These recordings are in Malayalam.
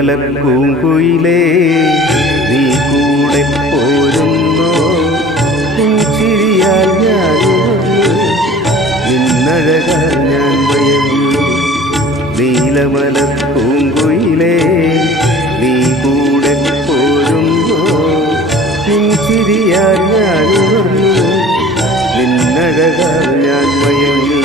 നീലമലപ്പൂങ്കുയിലേ നീ കൂടെ പോരുന്നോ ചിരിയാൽ ഞാനുറങ്ങു നിന്നഴകാൽ ഞാൻ മയങ്ങു നീലമലപ്പൂങ്കുയിലേ നീ കൂടെ പോരുന്നോ ചിരിയാൽ ഞാനുറങ്ങു നിന്നഴകാൽ ഞാൻ മയങ്ങു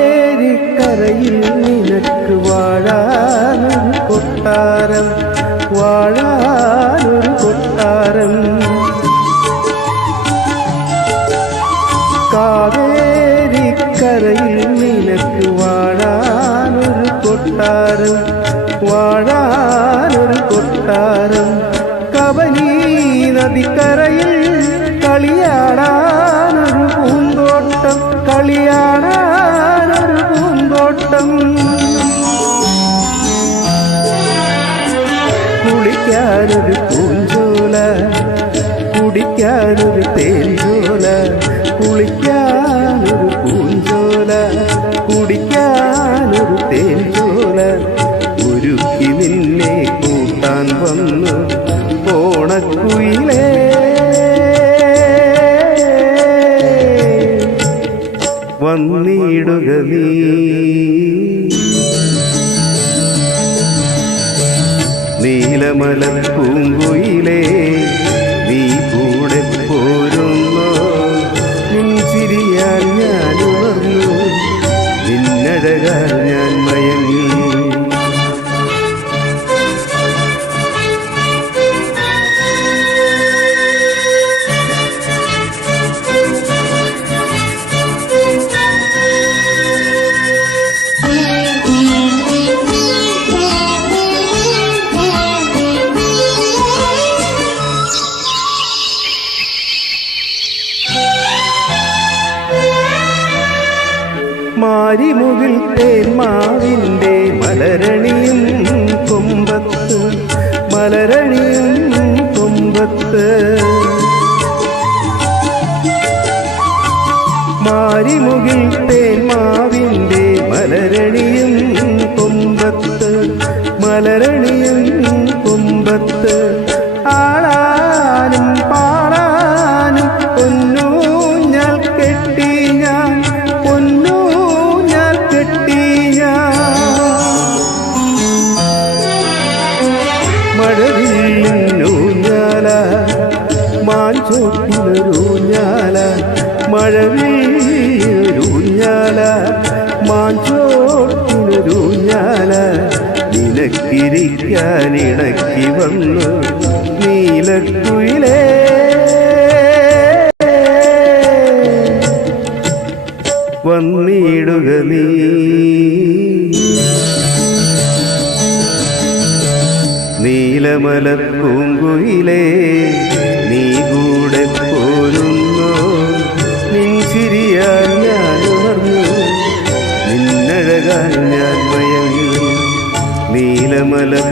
കാവേരിക്കരയിൽ നിനക്ക് വാഴാനൊരു കൊട്ടാരം വാഴാനൊരു കൊട്ടാരം കാവേരിക്കരയിൽ നിനക്ക് വാഴാനൊരു കൊട്ടാരം വാഴാനൊരു കൊട്ടാരം കബനി നദിക്കരയിൽ കളിയാടാനൊരു പൂന്തോട്ടം കളിയാടാനൊരു പൂന്തോട്ടം കുളിക്കാനൊരു പൂഞ്ചോല കുടിക്കാനൊരു തേൻചോല കുളിക്കാനൊരു പൂഞ്ചോല കുടിക്കാനൊരു തേൻചോല ഒരുക്കി നിന്നെ കൂട്ടാൻ വന്നു ഓണക്കുയിലേ വന്നിടുക നീ നീലമലപ്പൂങ്കുയിലേ നീ കൂടെ പോരുന്നോ നിൻ ചിരിയാൽ ഞാൻ ഉണർന്നു നിന്നഴകാൽ ഞാൻ മയങ്ങി മാരിമുകിൽ തേന്മാവിൻ്റെ മലരണിയും കൊമ്പത്ത് മലരണിയും കൊമ്പത്ത് മാരിമുകിൽ തേന്മാവിൻ്റെ മലരണിയും കൊമ്പത്ത് മലരണിയും കൊമ്പത്ത് ആടാനും പാടാനും പൊന്നൂഞ്ഞാൽ കെട്ടി ഞാൻ മഴവില്ലൂഞ്ഞാല മാഞ്ചോട്ടിലൊരൂഞ്ഞാല മഴവില്ലൂഞ്ഞാല മാഞ്ചോട്ടിലൊരൂഞ്ഞാല നിനക്കിരിക്കാൻ ഇണക്കി വന്നു നീലക്കുയിലേ വന്നിടുക നീ നീലമലപ്പൂങ്കുയിലേ നീ കൂടെ പോരുന്നോ നിൻ ചിരിയാൽ ഞാൻ ഉണർന്നു നിന്നഴകാൽ ഞാൻ മയങ്ങി നീലമലപ്പൂങ്കുയിലേ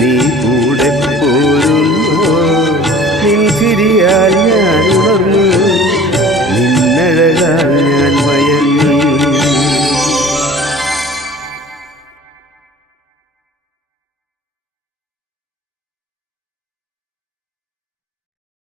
നീ കൂടെ പോരുന്നോ നിൻ ചിരിയാൽ ഞാൻ ഉണർന്നു